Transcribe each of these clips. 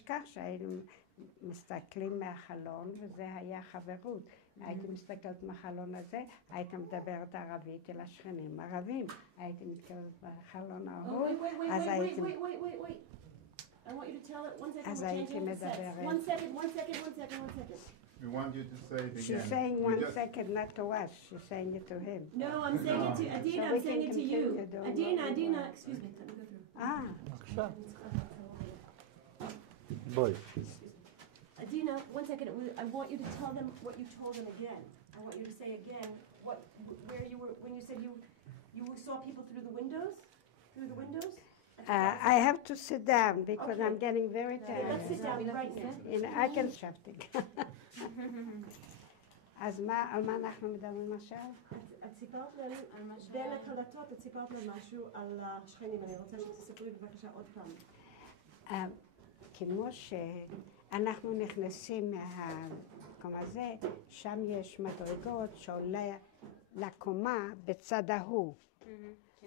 אשכח שהיינו מסתכלים מהחלון, וזה היה חברות. הייתי מסתכלת מהחלון הזה, הייתי מדברת ערבית אל השכנים ערבים. הייתי מתקרבת בחלון ההוא, אז הייתי... I want you to tell it. 1 second, אז we're הייתי changing the sets. מדברת. 1 second, 1 second, 1 second, 1 second. We want you to say it again. She's saying We 1 just- second, not to us. She's saying it to him. No, I'm saying it to Adina, So we I'm saying can it to you. continue doing what Adina, we Adina, want. excuse me, let me go through. בבקשה. בואי. Adina, 1 second, I want you to tell them what you told them again. I want you to say again where you were, when you said you saw people through the windows? Through the windows? I have to sit down because Okay. I'm getting very Okay, tired. let's sit down right now. הנה, I can שבתי. אז על מה אנחנו מדברים עכשיו? את סיפרת לנו, בין הקלטות, את סיפרת לנו משהו על השכנים. אני רוצה שתספרי בבקשה עוד פעם. כמו שאנחנו נכנסים מהמקום הזה, שם יש מדרגות שעולה לקומה בצד ההוא.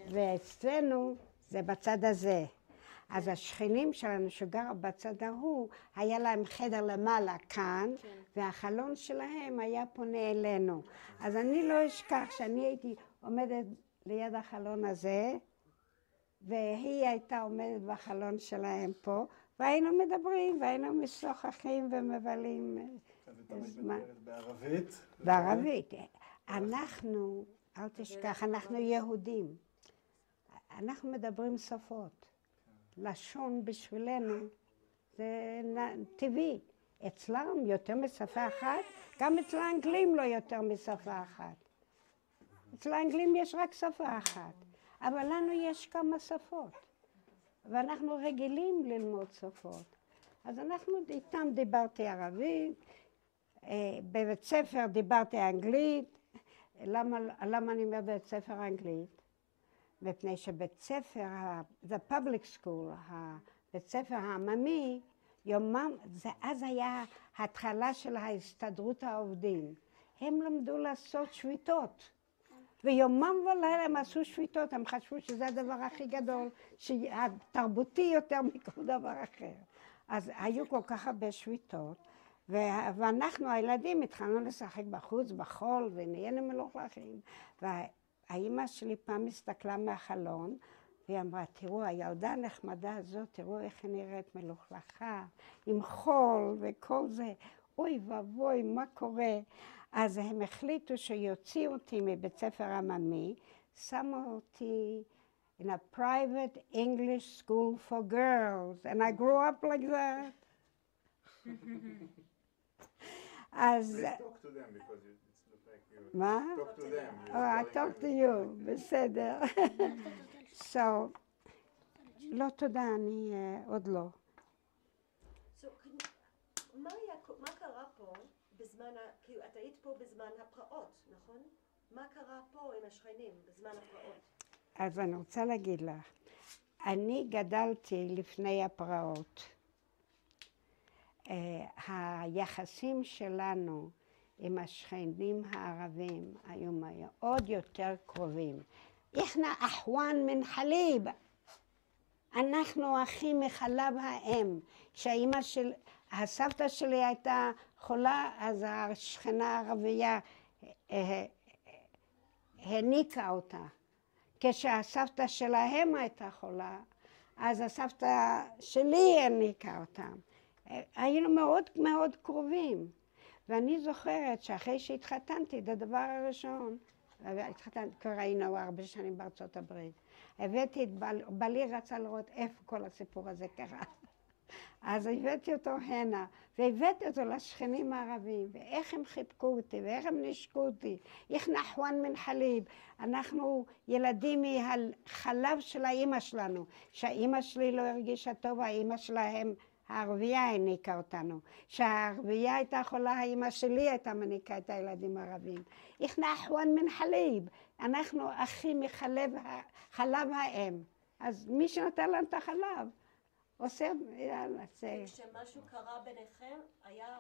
ואצלנו זה בצד הזה. אז השכנים שלנו שגרו בצד ההוא, היה להם חדר למעלה כאן, והחלון שלהם היה פונה אלינו. אז אני לא אשכח שאני הייתי עומדת ליד החלון הזה, והיא הייתה עומדת בחלון שלהם פה, והיינו מדברים, והיינו משוחחים ומבלים זמן. בערבית? בערבית. אנחנו, אל תשכח, אנחנו יהודים. אנחנו מדברים שפות. לשון בשבילנו זה טבעי. אצלם יותר משפה אחת, גם אצל האנגלים לא יותר משפה אחת. אצל האנגלים יש רק שפה אחת, אבל לנו יש כמה שפות. ואנחנו רגילים ללמוד שפות. אז אנחנו איתם דיברתי ערבית, בבית ספר דיברתי אנגלית. למה אני אומר בית ספר אנגלית? מפני שבית ספר, the public school, בית ספר העממי, אז היה התחלה של ההסתדרות העובדים. הם למדו לעשות שביתות. ויומם ולילה הם עשו שביתות, הם חשבו שזה הדבר הכי גדול, התרבותי יותר מכל דבר אחר. אז היו כל כך הרבה שביתות, ואנחנו הילדים התחלנו לשחק בחוץ, בחול, ונהיינו מלוכלכים. והאימא שלי פעם הסתכלה מהחלון, והיא אמרה, תראו, הילדה הנחמדה הזאת, תראו איך היא נראית מלוכלכה, עם חול וכל זה. אוי ואבוי, מה קורה? אז הם החליטו שיוציאו אותי מבית ספר עממי, שמו אותי in a private English school for girls, and I grew up like that. אז... Please talk to them because it's look like you... מה? Talk to them. I talk to you, בסדר. So, לא תודה, אני עוד לא. מה קרה פה בזמן, כאילו את היית פה בזמן הפרעות, נכון? מה קרה פה עם השכנים בזמן הפרעות? אז אני רוצה להגיד לך, אני גדלתי לפני הפרעות. היחסים שלנו עם השכנים הערבים היו מאוד יותר קרובים. אנחנו אחואן מן חליב. אנחנו אחים מחלב האם. הסבתא שלי הייתה חולה, אז השכנה הערבייה העניקה אותה. כשהסבתא שלהם הייתה חולה, אז הסבתא שלי העניקה אותם. היינו מאוד מאוד קרובים. ואני זוכרת שאחרי שהתחתנתי, זה הדבר הראשון, התחתנתי, כבר היינו הרבה שנים בארצות הברית. הבאתי את בעלי רצה לראות איפה כל הסיפור הזה קרה. אז הבאתי אותו הנה, והבאתי אותו לשכנים הערבים, ואיך הם חיבקו אותי, ואיך הם נשקו אותי. איך נחואן מן חליב. אנחנו ילדים מהחלב של האימא שלנו, שהאימא שלי לא הרגישה טוב, האימא שלהם, הערבייה העניקה אותנו. כשהערבייה הייתה חולה, האימא שלי הייתה מניקה את הילדים הערבים. איך נחואן מן חליב. אנחנו אחים מחלב האם. אז מי שנותן לנו את החלב, עושה, יאללה, זה... כשמשהו קרה ביניכם, היה,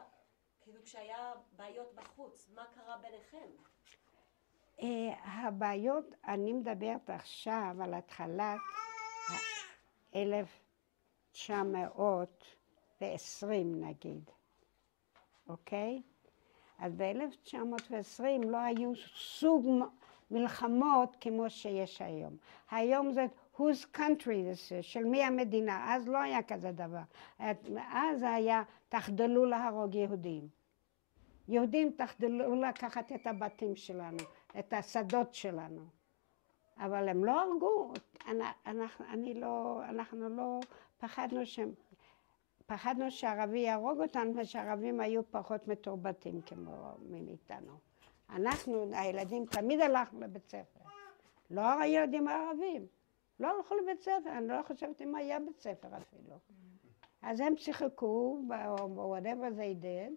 כאילו כשהיה בעיות בחוץ, מה קרה ביניכם? הבעיות, אני מדברת עכשיו על התחלת 1900 נגיד, אוקיי? אז ב-1920 לא היו סוג מלחמות כמו שיש היום. היום זה whose country this is, של מי המדינה, אז לא היה כזה דבר. אז היה תחדלו להרוג יהודים. יהודים תחדלו לקחת את הבתים שלנו, את השדות שלנו. אבל הם לא הרגו, אנחנו לא פחדנו שערבי יהרוג אותנו, ושערבים היו פחות מתורבתים כמו מאיתנו. אנחנו, הילדים, תמיד הלכנו לבית ספר. לא הילדים הערבים. לא הלכו לבית ספר, אני לא חושבת אם היה בית ספר אפילו. אז הם שיחקו, whatever they did,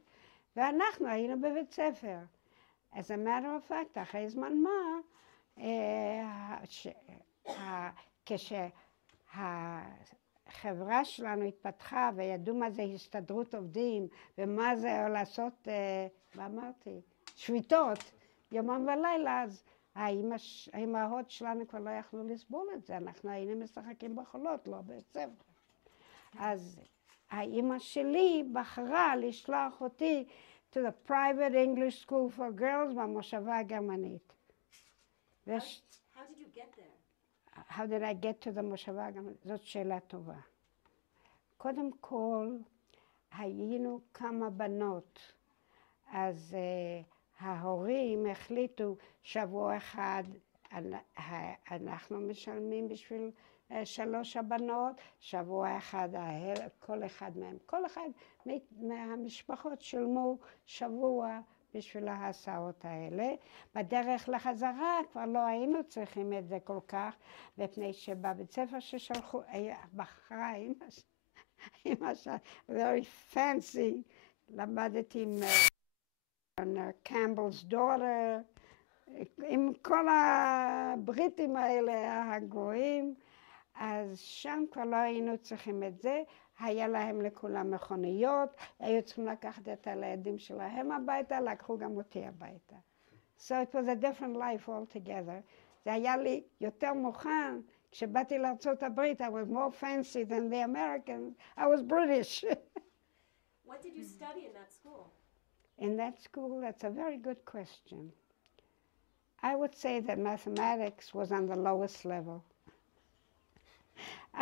ואנחנו היינו בבית ספר. As a matter of fact, אחרי זמן מה, כשהחברה שלנו התפתחה וידעו מה זה הסתדרות עובדים ומה זה לעשות, מה אמרתי? שביתות, יומם ולילה, אז האימהות שלנו כבר לא יכלו לסבול את זה, אנחנו היינו משחקים בחולות, לא בבית ספר. אז האימא שלי בחרה לשלוח אותי to the private English school for girls במושבה הגרמנית. How did you get there? How did I get to the מושבה הגרמנית? זאת שאלה טובה. קודם כל, היינו כמה בנות, אז ההורים החליטו שבוע אחד, אנחנו משלמים בשביל 3 הבנות, שבוע אחד, כל אחד מהם, כל אחד מהמשפחות שילמו שבוע בשביל ההסעות האלה. בדרך לחזרה כבר לא היינו צריכים את זה כל כך, מפני שבבית ספר ששלחו, בחרה אמא שלה, very fancy, למדתי עם קמבל's daughter, עם כל הבריטים האלה הגויים, אז שם כבר לא היינו צריכים את זה, היה להם לכולם מכוניות, היו צריכים לקחת את הילדים שלהם הביתה, לקחו גם אותי הביתה. So it was a different life altogether. זה היה לי יותר מוכן, כשבאתי לארצות הברית, I was more fancy than the Americans, I was British. What did you study in that school? In that school, that's a very good question. I would say that mathematics was on the lowest level.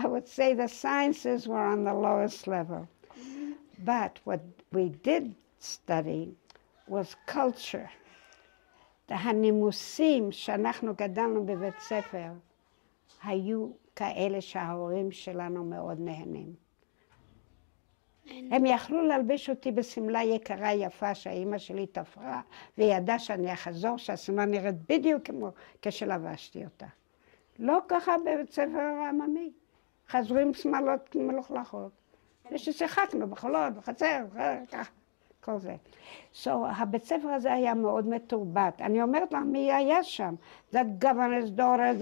I would say the sciences were on the lowest level. But what we did study was culture. הנימוסים שאנחנו גדלנו בבית ספר היו כאלה שההורים שלנו מאוד נהנים. הם יכלו להלביש אותי בשמלה יקרה יפה שהאימא שלי תפרה, וידעה שאני אחזור, שהשמלה נראית בדיוק כמו כשלבשתי אותה. לא ככה בבית ספר העממי. חזרו עם שמלות מלוכלכות. וששיחקנו בחולות, בחצר, ככה, כל זה. So, הבית ספר הזה היה מאוד מתורבת. אני אומרת לך מי היה שם. The governor's daughter,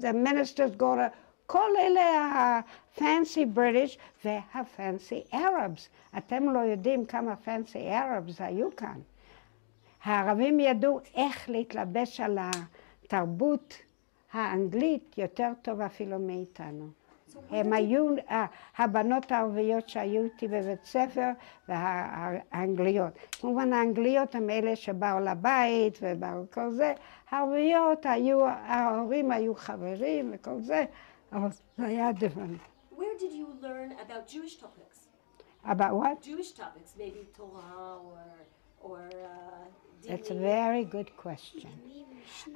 the minister's daughter, כל אלה ה-fancy British וה-fancy Arabs. אתם לא יודעים כמה fancy Arabs היו כאן. הערבים ידעו איך להתלבש על התרבות האנגלית יותר טוב אפילו מאיתנו. הם היו, הבנות הערביות שהיו איתי בבית ספר והאנגליות. כמובן האנגליות הם אלה שבאו לבית ובאו כל זה. הערביות היו, ההורים היו חברים וכל זה, אבל זה היה different. Where did you learn about Jewish topics? About what? Jewish topics, maybe Torah or That's a very good question.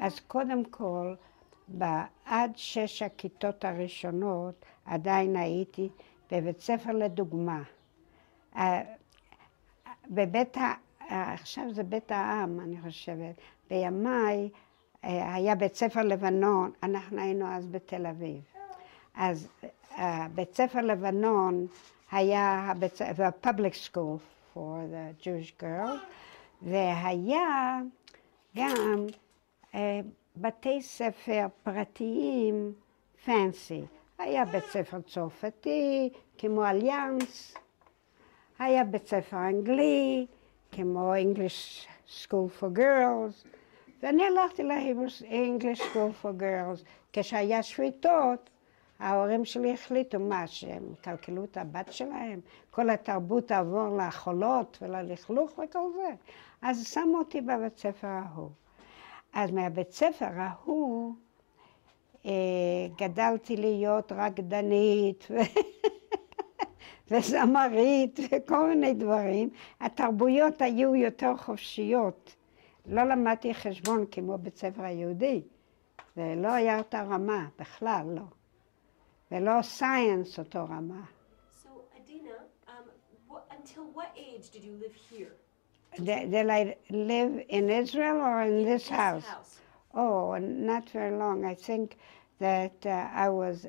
אז קודם כל, עד 6 הכיתות הראשונות עדיין הייתי בבית ספר לדוגמה. עכשיו זה בית העם, אני חושבת. בימיי היה בית ספר לבנון, אנחנו היינו אז בתל אביב. אז בית ספר לבנון היה the public school for the Jewish girls, והיה גם בתי ספר פרטיים פנסי. היה בית ספר צרפתי, כמו אליאנס, היה בית ספר אנגלי, כמו English School for Girls, ואני הלכתי ל-English School for Girls. כשהיה שביתות, ההורים שלי החליטו מה, שהם קלקלו את הבת שלהם? כל התרבות תעבור לחולות וללכלוך וכל זה. אז שמו אותי בבית ספר ההוא. אז מהבית ספר ההוא גדלתי להיות רקדנית וזמרית וכל מיני דברים. התרבויות היו יותר חופשיות. לא למדתי חשבון כמו בית ספר היהודי. זה לא היה אותה רמה, בכלל לא. ולא סייאנס אותו רמה. So, Adina, until what age did you live here? Did I live in Israel or in this house? Oh, not very long. I think that I was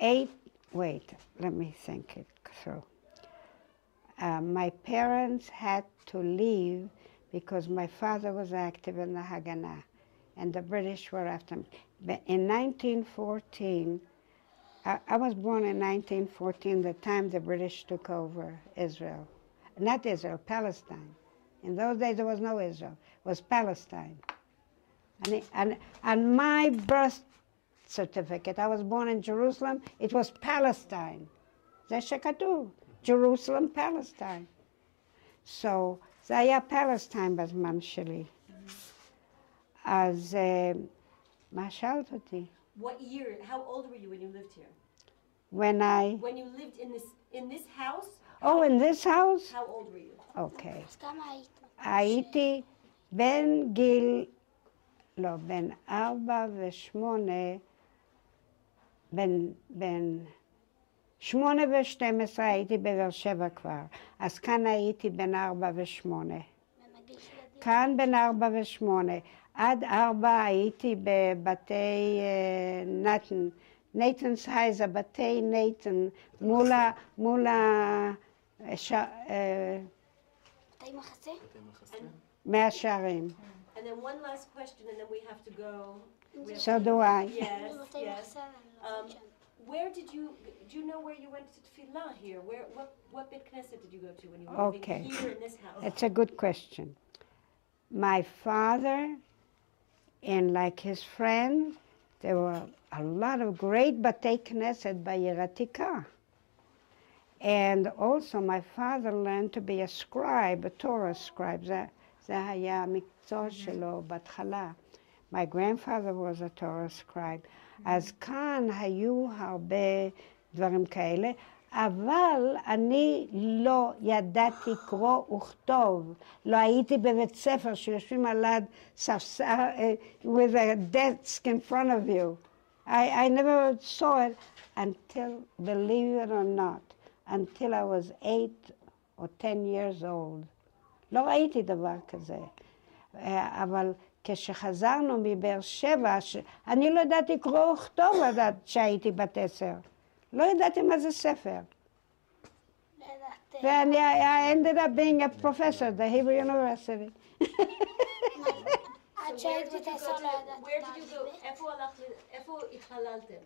8. Wait, let me think it through. My parents had to leave because my father was active in the Haganah, and the British were after him. But in 1914, I was born in 1914, the time the British took over Israel. Not Israel, Palestine. In those days, there was no Israel. It was Palestine. And my birth certificate, I was born in Jerusalem, it was Palestine. זה שכתוב, Jerusalem, Palestine. So, זה היה Palestine בזמן שלי. אז מה שאלת אותי? What year, how old were you when you lived here? When When you lived in this house? Oh, in this house? How old were you? Okay. אז כמה היית? הייתי בין 4 ו8, בין 8 ו12 הייתי בבאר שבע כבר. אז כאן הייתי בין 4 ו8. ומגיל של עדי? כאן בין 4 ו8. עד 4 הייתי בבתי נייטנס הייזה, בתי נייטן, מול בתי מחסה? מאה שערים. And then one last question, and then we have to go. So do I. Yes, בבתי yes. מחסה אני לא יודעת שם. Where do you know where you went to tefillah here? What Beit Knesset did you go to when you were Okay. living here in this house? It's a good question. My father and like his friend, there were a lot of great Batei Knesset בעיר העתיקה. And also my father learned to be a scribe, a Torah scribe. זה היה המקצוע שלו בהתחלה. My grandfather was a Torah scribe. אז כאן היו הרבה דברים כאלה, אבל אני לא ידעתי קרוא וכתוב. לא הייתי בבית ספר שיושבים על ספסל, with a desk in front of you. I never saw it until, believe it or not, until I was 8 or 10 years old. לא ראיתי דבר כזה. אבל כשחזרנו מבאר שבע, אני לא ידעתי קרוא וכתוב עד שהייתי בת 10. לא ידעתי מה זה ספר. לא יודעת. ואני, I ended up being a professor at the Hebrew University. עד So שהיית where did בת you 10 go לא to? ידעת. Where did you go? איפה התחללתם?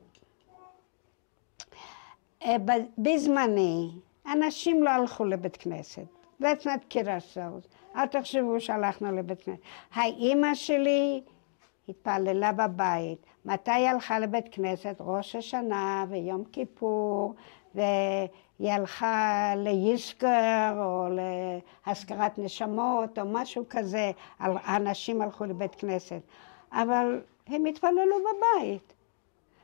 בזמני, אנשים לא הלכו לבית כנסת. Let's not kid ourselves. אל תחשבו שהלכנו לבית כנסת. האימא שלי התפללה בבית. מתי היא הלכה לבית כנסת? ראש השנה ויום כיפור, והיא הלכה ליסקר או להזכרת נשמות או משהו כזה. האנשים הלכו לבית כנסת. אבל הם התפללו בבית.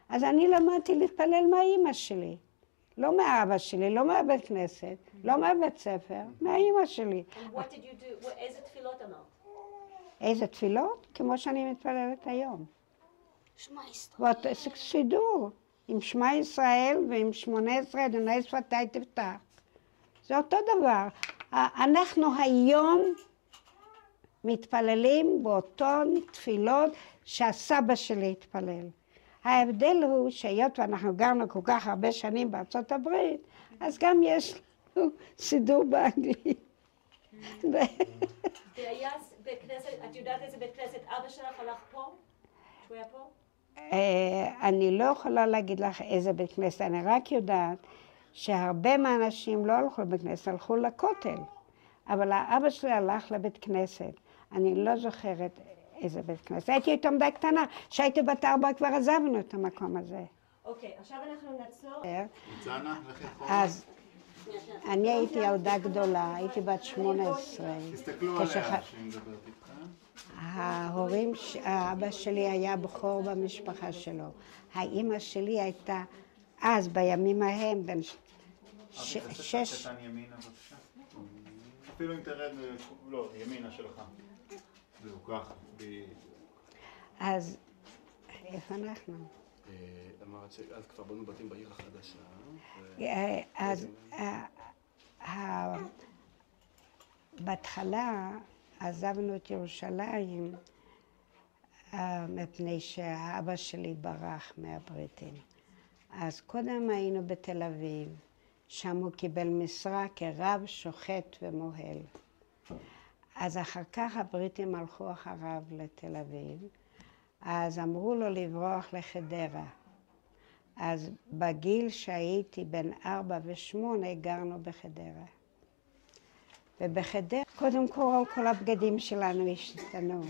אז אני למדתי להתפלל מהאימא שלי. לא מאבא שלי, לא מהבית כנסת, לא מהבית ספר, מהאימא שלי. And what did you do? איזה תפילות אמרת? איזה תפילות? כמו שאני מתפללת היום. שמע ישראל. ועוד סידור, עם שמע ישראל ועם 18 אדוני שפתי תפתח. זה אותו דבר. אנחנו היום מתפללים באותן תפילות שהסבא שלי התפלל. ההבדל הוא שהיות ואנחנו גרנו כל כך הרבה שנים בארצות הברית, אז גם יש לנו סידור באנגלית. והיה בית כנסת, את יודעת איזה בית כנסת אבא שלך הלך פה? שהוא היה פה? אני לא יכולה להגיד לך איזה בית כנסת, אני רק יודעת שהרבה מהאנשים לא הלכו לבית כנסת, הלכו לכותל. אבל האבא שלי הלך לבית כנסת. אני לא זוכרת איזה בית כנסת. הייתי יותר מדי קטנה, כשהייתי בת 4 כבר עזבנו את המקום הזה. אוקיי, עכשיו אנחנו נעצור. ניצנה, לכי אחורה. אז אני הייתי ילדה גדולה, הייתי בת 18. תסתכלו עליה שהיא מדברת איתך. ההורים, האבא שלי היה בכור במשפחה שלו. האימא שלי הייתה אז, בימים ההם, בן שש... קטן ימינה בבקשה. אפילו אם תרד, לא, ימינה שלך. זהו, ככה. אז איפה אנחנו? אמרת שאז כבר בנו בתים בעיר החדשה. אז בהתחלה עזבנו את ירושלים מפני שהאבא שלי ברח מהבריטים. אז קודם היינו בתל אביב, שם הוא קיבל משרה כרב שוחט ומוהל. אז אחר כך הבריטים הלכו אחריו לתל אביב, אז אמרו לו לברוח לחדרה. אז בגיל שהייתי בין 4 ו8 גרנו בחדרה. ובחדרה, קודם כל הבגדים שלנו השתנו.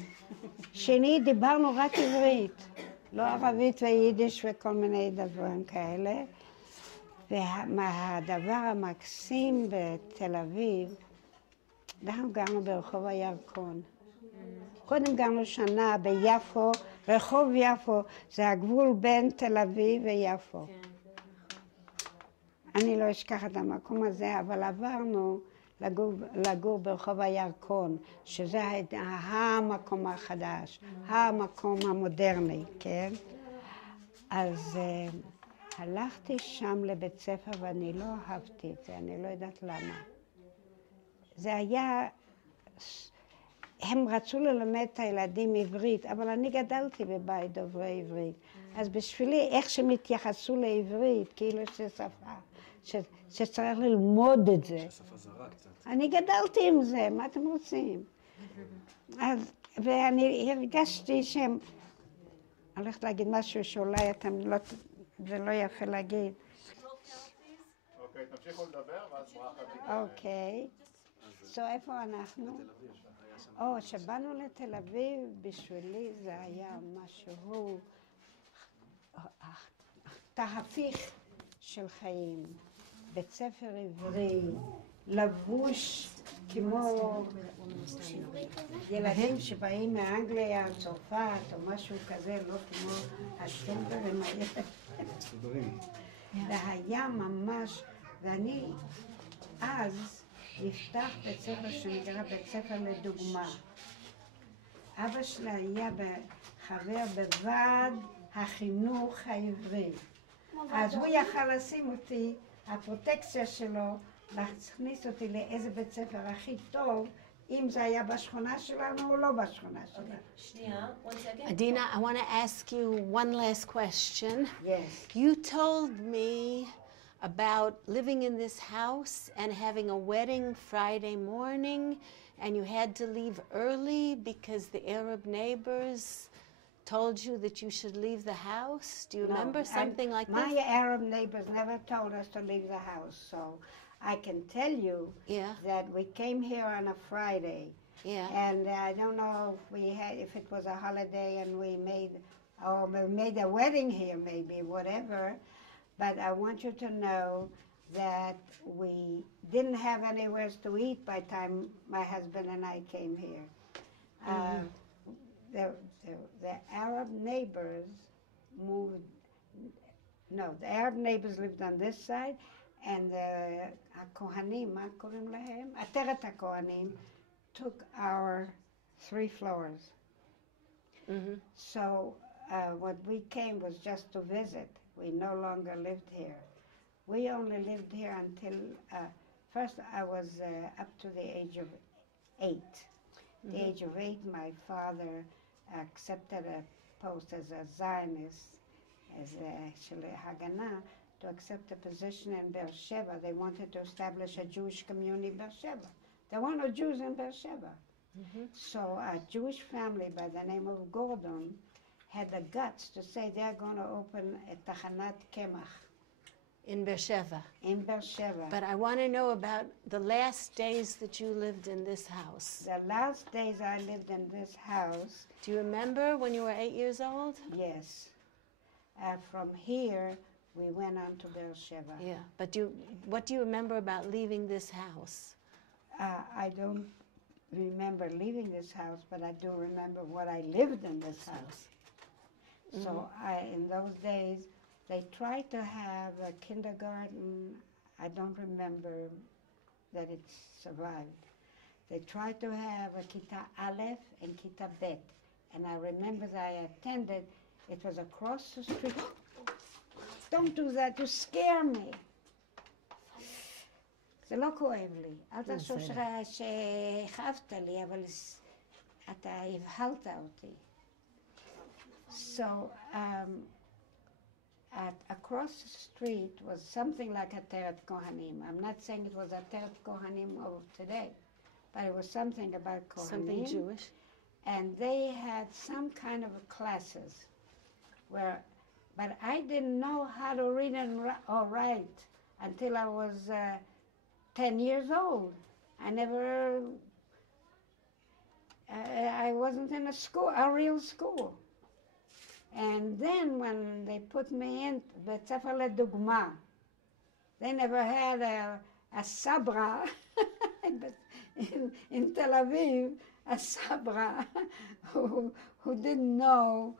שני, דיברנו רק עברית, לא ערבית ויידיש וכל מיני דברים כאלה. והדבר המקסים בתל אביב, אנחנו גרנו ברחוב הירקון. קודם גרנו שנה ביפו, רחוב יפו, זה הגבול בין תל אביב ויפו. אני לא אשכח את המקום הזה, אבל עברנו לגור ברחוב הירקון, שזה המקום החדש, המקום המודרני, כן? אז הלכתי שם לבית ספר ואני לא אהבתי את זה, אני לא יודעת למה. זה היה... הם רצו ללמד את הילדים עברית, אבל אני גדלתי בבית דוברי עברית. אז בשבילי, איך שהם התייחסו לעברית, כאילו שצריך ללמוד את זה. שפה זרה קצת. אני גדלתי עם זה, מה אתם רוצים? ואני הרגשתי שהם... אני הולכת להגיד משהו שאולי אתם לא... זה לא יפה להגיד. אוקיי, תמשיכו לדבר ואז ברכה. אוקיי. איפה אנחנו? כשבאנו לתל אביב, בשבילי זה היה משהו תהפיך של חיים. בית ספר עברי, לבוש כמו ילדים שבאים מאנגליה, צרפת או משהו כזה, לא כמו השטומברים האלה. זה היה ממש, ואני אז נפתח בית ספר שנקרא בית ספר לדוגמה. אבא שלי היה חבר בוועד החינוך העברי. אז הוא יכל לשים אותי, הפרוטקציה שלו, להכניס אותי לאיזה בית ספר הכי טוב, אם זה היה בשכונה שלנו או לא בשכונה שלנו. שנייה, one second. Adina, I want to ask you one last question. Yes. You told me about living in this house and having a wedding Friday morning, and you had to leave early because the Arab neighbors told you that you should leave the house. Do you remember something like my this? My Arab neighbors never told us to leave the house, so I can tell you that we came here on a Friday. Yeah. And I don't know if it was a holiday and we made a wedding here, maybe, whatever. But I want you to know that we didn't have anywhere to eat by the time my husband and I came here. The Arab neighbors moved, no, the Arab neighbors lived on this side, and the Kohanim, מה קוראים להם? עטרת הכהנים, took our 3 floors. So what we came was just to visit. We no longer lived here. We only lived here until, first I was up to the age of 8. The age of 8, my father accepted a post as a Zionist, as a Hagana, to accept a position in Beersheba. They wanted to establish a Jewish community in Beersheba. There were no Jews in Beersheba. So a Jewish family by the name of Gordon had the guts to say they're going to open a Tachanat Kemach in Beersheba. in Beersheba. But I want to know about the last days that you lived in this house. The last days I lived in this house, Do you remember when you were 8 years old? yes. From here, we went on to Beersheba. Yeah. But what do you remember about leaving this house? I don't remember leaving this house, but I do remember what I lived in this house. So in those days, they tried to have a kindergarten. I don't remember that it survived. They tried to have a Kita Aleph and Kita Bet. And I remember that I attended, it was across the street. Don't do that, you scare me. זה לא כואב לי. אל תחשוב שהכאבת לי, אבל אתה הבהלת אותי. So, across the street was something like a Teret Kohanim. I'm not saying it was a Teret Kohanim of today, but it was something about Kohanim. Something Jewish? And they had some kind of classes where, but I didn't know how to read or write until I was 10 years old. I wasn't in a real school. And then when they put me in בית ספר לדוגמה, they never had a sabra in Tel Aviv, a sabra who didn't know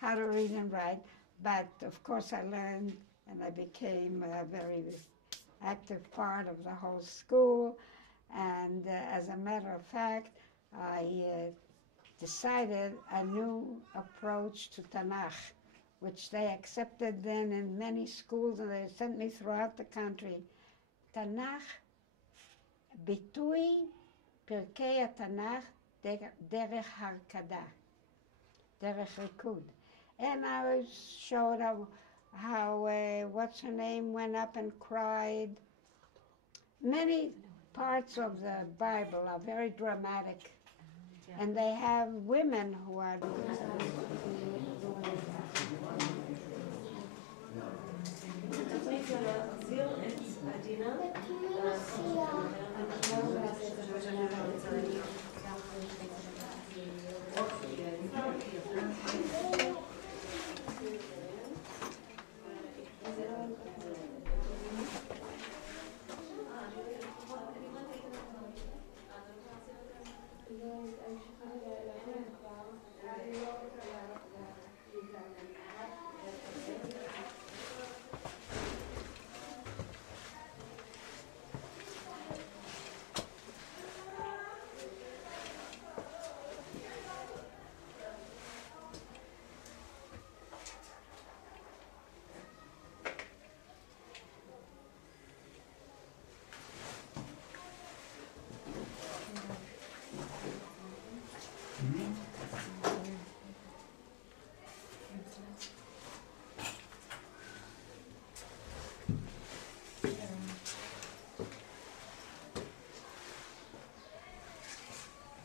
how to read and write. But of course I learned, and I became a very active part of the whole school. And as a matter of fact, I decided a new approach to Tanakh, which they accepted then in many schools, and they sent me throughout the country. Tanakh, ביטוי פרקי התנ"ך דרך הרקדה, דרך ריקוד. And I showed how what's her name went up and cried. Many parts of the Bible are very dramatic. And they have women who are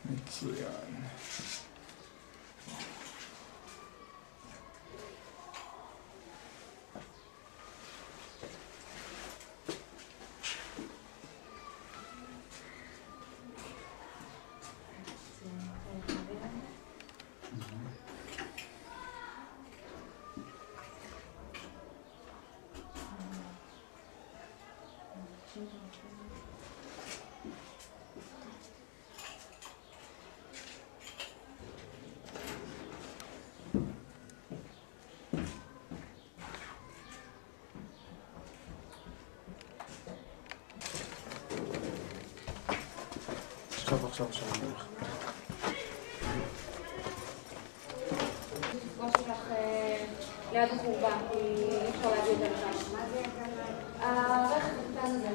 מצוין. עכשיו המלך. ראש שלך ליד החורבה, כי אי אפשר להגיד את זה עכשיו. מה זה? הרכב הקטן הזה.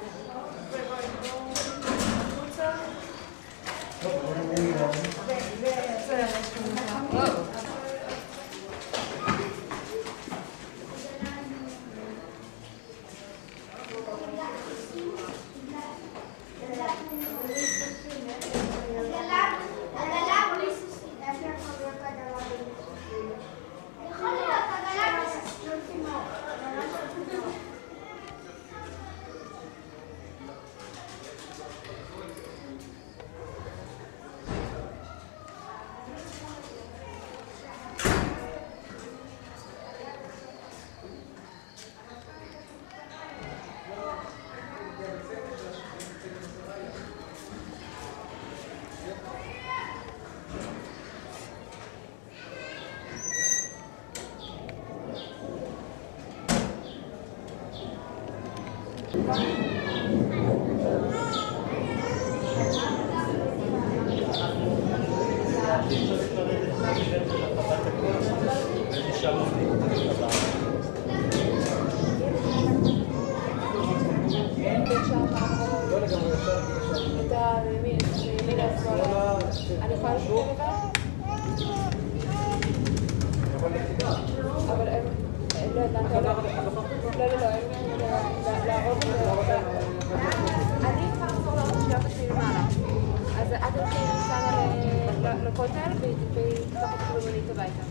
אז את הולכים שמה לכותל ותיקח אותך במונית הביתה.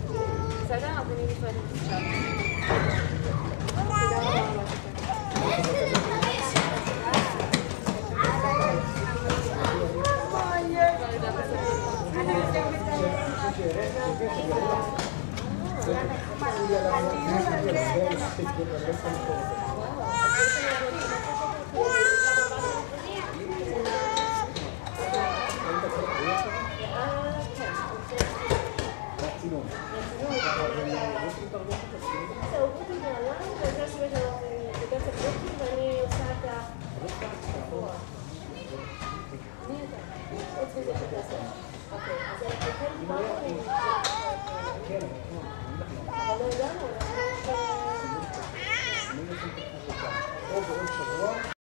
בסדר? אז אני נפרדת עכשיו. תודה רבה.